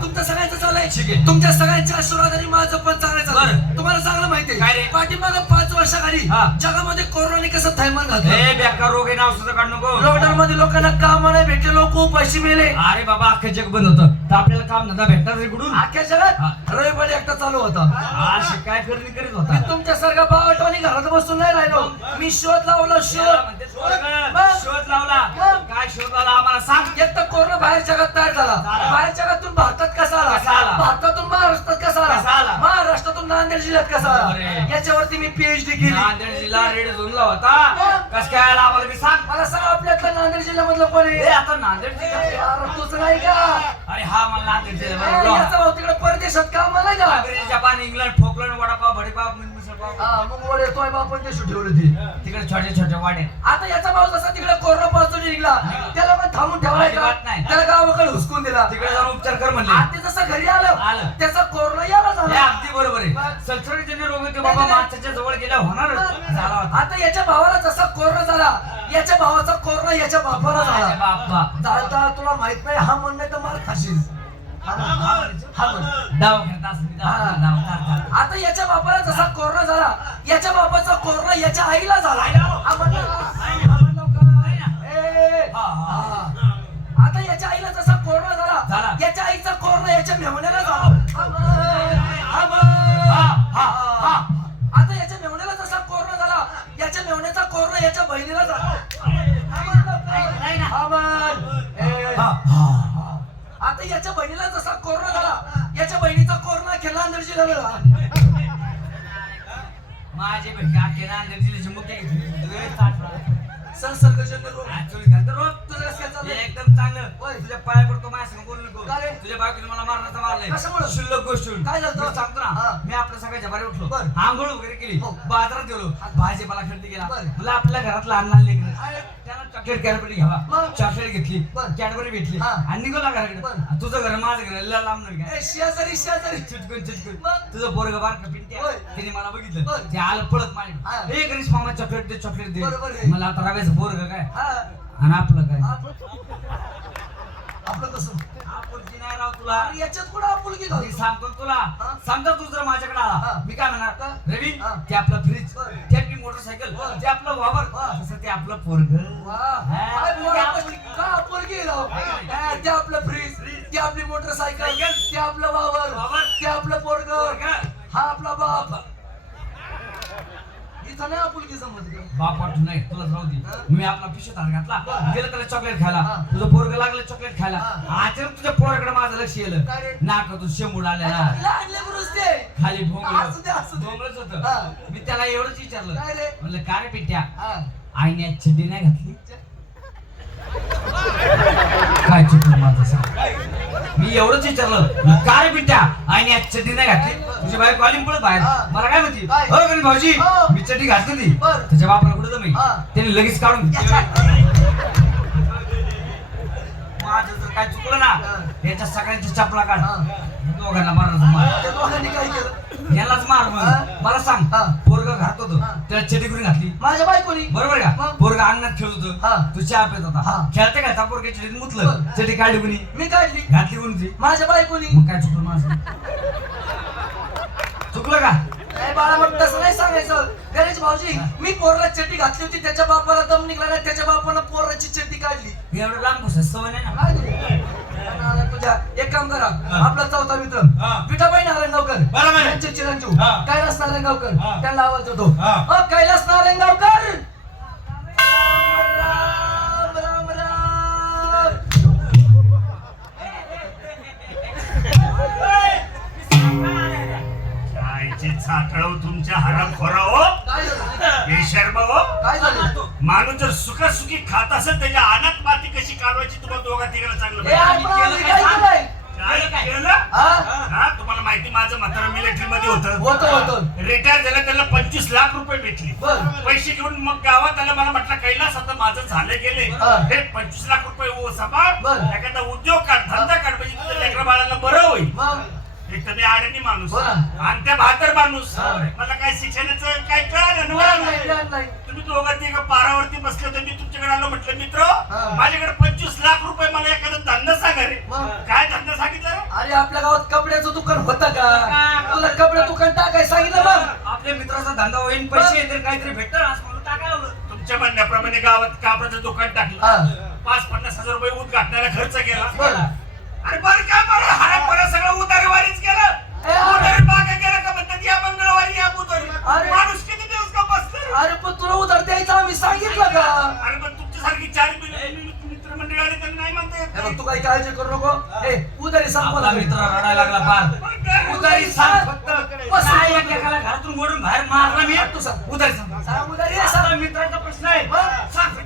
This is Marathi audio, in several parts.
तुमचं सगळ्यांचं चाललंय? ठीक आहे. तुमच्या सगळ्यांच्या आशीर्वादाने माझं पण चांगलं चाललंय. बरं. तुम्हाला चांगलं माहितीये काय रे? पाठीमागं पाच वर्षाखाली. जगामध्ये कोरोनाने कसं थैमान घातलं? ए बेकार रोग आहे नाव सुद्धा काढू नको. लॉकडाऊन मध्ये लोकांना काम नाही भेटले लोक पैसे मिळले अरे बाबा अख्खं जग बंद होतं. तर आपल्याला काम धंदा भेटणार रे कुठून? अख्ख्या जगात. रविवारी एकटा चालू होता. आज काय करणी करीत होता. मी तुमच्यासारखा बावटवानी घरात बसून नाही राहिलो. मी शोध लावला शोध. शोध लावला? काय शोध लावला आम्हाला सांग एक तर कोरोना बाहेर जगात तयार झाला झाला. बाहेर जगातून भारतात कसा कसा आला आला? भारतातून महाराष्ट्रात कसा कसा आला आला? महाराष्ट्रातून नांदेड जिल्ह्यात कसा आला अरे. याच्यावरती मी पीएचडी केली नांदेड जिल्हा रेड झोनला होता? कस काय आला आम्हाला मी सांग मला सांग आपल्यातलं नांदेड जिल्ह्यामधलं कोण आहे आता नांदेड जिल्हा अरे नाही का अरे हा मला नांदेड जिल्हा बरोबर. याचा भाऊ तिकडे परदेशात काम मला का अमेरिका, जपान इंग्लंड ठोकलन वडापाव भडीपाव हा मग वडे तोय बापून ते ठेवले ते तिकडे छोटे छोटे वाडे. आता याचा भाऊ जसा तिकडे कोरोना पासून निघला त्याला पण थांबून का अजिबात नाही. त्याला गावाकडे हुसकून दिला. तिकडे जाऊन उपचार कर म्हणले. आता जसं घरी आलं आलं. त्याचा कोरोना याला झाला. अगदी बरोबर आहे. सलसडीजन्य रोग येतो बाबा माणसाच्या जवळ गेल्या होणार आता याच्या भावाला जसा कोरोना झाला याच्या भावाचा कोरोना याच्या बापाला झाला. बाप्पा झालता तुला माहीत नाही हा म्हण नाही तर मार खाशील. धाव. आता याच्या बापाला जसा कोरोना झाला याच्या बापाचा कोरोना याच्या आईला झाला. आता याच्या आईला जसा कोरोना झाला झाला. याच्या आईचा कोरोना याच्या मेहण्याला झाला. माझे बहीण अख्खे नांदेड जिल्ह्याचे मुख्य संसर्गजन्य रोग. तुझं कसं काय चाललंय एकदम चांगलं. तुझ्या पाया पडतो माझ्या संग बोलू नको का रे? तुझ्या बायकोने मला मारण्याचं मारलंय कशामुळं? शुल्लक गोष्ट काय झालं? मी सांगतो हा. ना मी आपल्या सगळ्याच्या बारी उठलो बरं. आंघोळ वगैरे केली हो. बाजारात गेलो भाजीपाला खरेदी केला बरं. मला आपल्या घरात लहान लहान लेकरं अरे. त्याला चॉकलेट कॅडबरी घ्यावा मग? चॉकलेट घेतली बरं. कॅडबरी भेटली हा. आणि निघाला घराकडे बरं. तुझं घर माझं घर लय लांब नाही काय ए, शेजारी शेजारी चिटकून चिटकून मग? तुझं पोरग बार पिंट्या होय. त्याने मला बघितलं बरं. ते आलं पळत हा. माझ्या एक मामा चॉकलेट दे चॉकलेट दे बरोबर आहे. मला आता रव्याचं पोरग काय हा आणि आपलं काय आप- आपलं कसं आपुलकी नाही राव तुला अरे, याच्यात कुठं आपुलकी मी घालतो सांगतो तुला? समजा तू जर माझ्याकडे आला हा. मी काय म्हणणार हा. रवी हा. ते आपलं फ्रीज बरं. ते आपली मोटरसायकल हा. ते आपलं वावर हा. तसं ते आपलं पोरग वा. हा, काय आपुलकी, पोरं आपुलकी. पशी- का आपुलकी राव? हा, ते आपलं फ्रीज ते आपली मोटरसायकल सायकल. ते आपलं वावर वावर. ते आपलं पोरग पोरगं. हा आपला बाप इथं नाही. बाप वाटून तुला जाऊ दे. मी आपला पिशवीत हात घातला. गेलं त्याला चॉकलेट खायला. तुझं पोरग लागलं चॉकलेट खायला. अचानक तुझ्या पोराकडे माझं लक्ष काय? येलं नाकातून शेंबूड आलेला ते खाली. भोंगलच. होतं मी त्याला एवढंच विचारलं काय? म्हणलं का रे पिट्या. आईने चड्डी नाही घातली काय चुकलं माझं सांग मी एवढंच विचारलं म्हणलं, का रे पिट्या आईने आज चड्डी नाही घातली तुझी बाई कॉलिंग पळत बाहेर. मला काय म्हणती काय? हो गणेश भाऊजी हो. मी चड्डी घातली ती. त्याच्या बापाला कुठं जमी. त्याने लगेच काढून माझं जर काय चुकलं ना. याच्या सगळ्यांच्या चपला काढ. दोघांना मारणार त्या यालाच मार मग. मला सांग. पोरग घात होतो. त्याला करून घातली माझ्या बायकोनी बरोबर का? पोरग अंगणात खेळत. होतो तू चहा पित होता. खेळता खेळता पोरग चड्डीत मुतलं. चड्डी काढली कुणी मी काढली घातली कोणी माझ्या बायकोनी मग काय चुकलं माझं चुकलं का नाही बाळा मग तसं नाही सांगायचं गणेश भाऊजी. मी पोरला चड्डी घातली होती त्याच्या बापाला दम निघाला नाही त्याच्या बापानं पोराची चड्डी काढली एवढं लांब सवय नाही ना एक काम करा हा. आपला चौथा मित्र हा. विठाबाई नारायणगावकर. त्यांचे चिरंजीव हा. कैलास नारायणगावकर हा. त्यांना आवाज होतो हा. अ, कैलास नारायणगावकर राम राम राम आईचे चाकळव तुमच्या हराम खोरा हो काय झालं हे शर्मा हो काय झालं माणूस जर सुखासुखी खात असेल त्याच्या अनात काढवायची तुम्हाला दोघा तिघांना चांगलं हे माहिती. काय केलं हा हा तुम्हाला माहिती माझं म्हातारा मिलिटरी मध्ये होतं, होतं होतं. रिटायर झालं त्याला पंचवीस लाख रुपये भेटले बर पैसे घेऊन मग गावात आलं मला म्हटलं कैलास आता माझं झालं गेले हा. हे पंचवीस लाख रुपये ओ सांभाळ बर. एखादा उद्योग काढ धंदा काढ म्हणजे तुझ्या लेकरा बाळाला बरं होईल मग एक तर मी आडणी माणूस हो. आणि त्या बहादर माणूस हा. मला काय शिक्षणाचं काय कळलं नाही. तुम्ही दोघं तिघं पारावरती बसले होते मी तुमच्याकडे आलो म्हटलं मित्र हा. माझ्याकडे पंचवीस लाख रुपये मला एखादा धंदा सांगा रे मग? काय धंदा सांगितलं रे? अरे आपल्या गावात कपड्याचं दुकान होतं का? तुला कपडे दुकान टाकाय सांगितलं मग. आपल्या मित्राचा धंदा होईल पैसे येतील काहीतरी भेटतं असं म्हणून टाकायला लावलं. तुमच्या म्हणण्याप्रमाणे गावात कापडाचं दुकान टाकलं. हा. पाच पन्नास हजार रुपये उद्घाटनाला खर्च केला. अरे बरं काय बरं? हा बरं सगळं उदारीवारीच ए, केलं अरे. उदारी मागे गेलं का म्हणतात या मंगळवारी या बुधवारी. अरे. माणूस किती दिवस का बसतो अरे पण तुला उधार द्यायचं आम्ही सांगितलं का? अरे पण तुमच्यासारखी चार नाही म्हणता येत हे नाही. तू काही काळजी करू नको. ए उधारी सांग मला मित्र रडायला लागला पार उधारी सांग फक्त. बस. काय एकेकाला घरातून ओढून बाहेर मारला मी. तू सांग. उधारी सांग. सांग उधारी आपला सांग मित्राचा प्रश्न आहे? सांग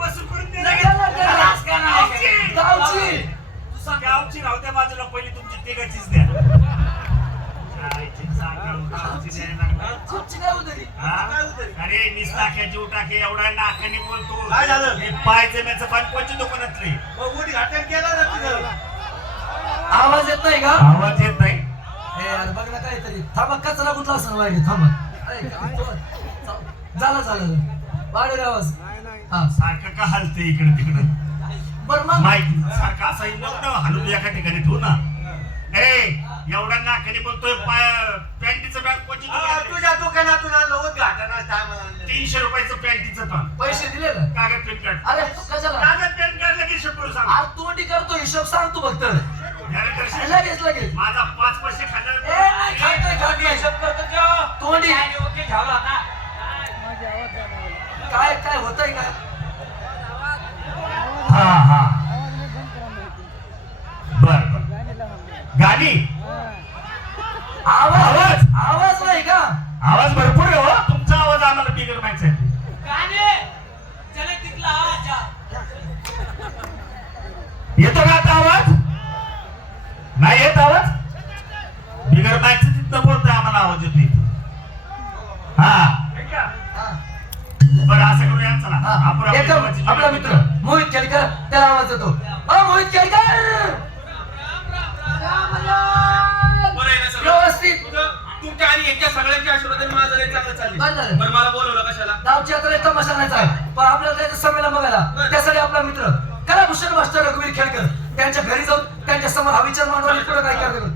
वसूल करून दे? गावची. गावची. राहू बाजूला पहिली तुमची तिघाचीच द्या. हा? अरे निस्ताख्या जीव टाके एवढा नाकाने बोलतो काय झालं? हे पाय जम्याचं पान कोणच्या दुकानातले? मग उद्घाटन केलं ना तुझं आवाज येत नाही का? आवाज येत नाही. ए यार बघ ना काहीतरी. थांबा कचरा कुठला असं वाईट थांबा. अरे, तो- झालं झालं. वाढेल आवाज. हा. सारखं का हलते इकडे तिकडे? बर मग? माईक सारखं असा नको हलून एका ठिकाणी ठेवू ना. ए एवढा नाकाने बोलतोय पाय पॅन्टीचं बॅग हा, दुकानातली? तुझ्या दुकानातून आणलं time आणलं. तीनशे रुपयाचं पॅन्टीचं पण. पैसे दिले ना कागद पॅन कार्ड अरे तू कशाला? कागद पॅन कार्ड लगेच शंभर सांग. आज तोंडी करतो हिशोब सांग तू फक्त. लगेच लगेच माझा पाच पैसे खाल्ला. तोंडी. ओके झालं आता. आपला मित्र. मोहित केलकर त्याला आवाज येतो अ मोहित? व्यवस्थित. तुमच्या आणि यांच्या सगळ्यांच्या आशीर्वादाने माझं लय चांगलं चाललंय. बरं झालं. बरं मला बोलवलं कशाला? गावची यात्रा तमाशा नाही आहे पण आपल्याला त्याच्या संमेलन बघायला. त्यासाठी आपला मित्र. कलाभूषण मास्टर रघुवीर खेळकर त्यांच्या घरी जाऊन त्यांच्यासमोर हा विचार मांडून पुढे काय करतो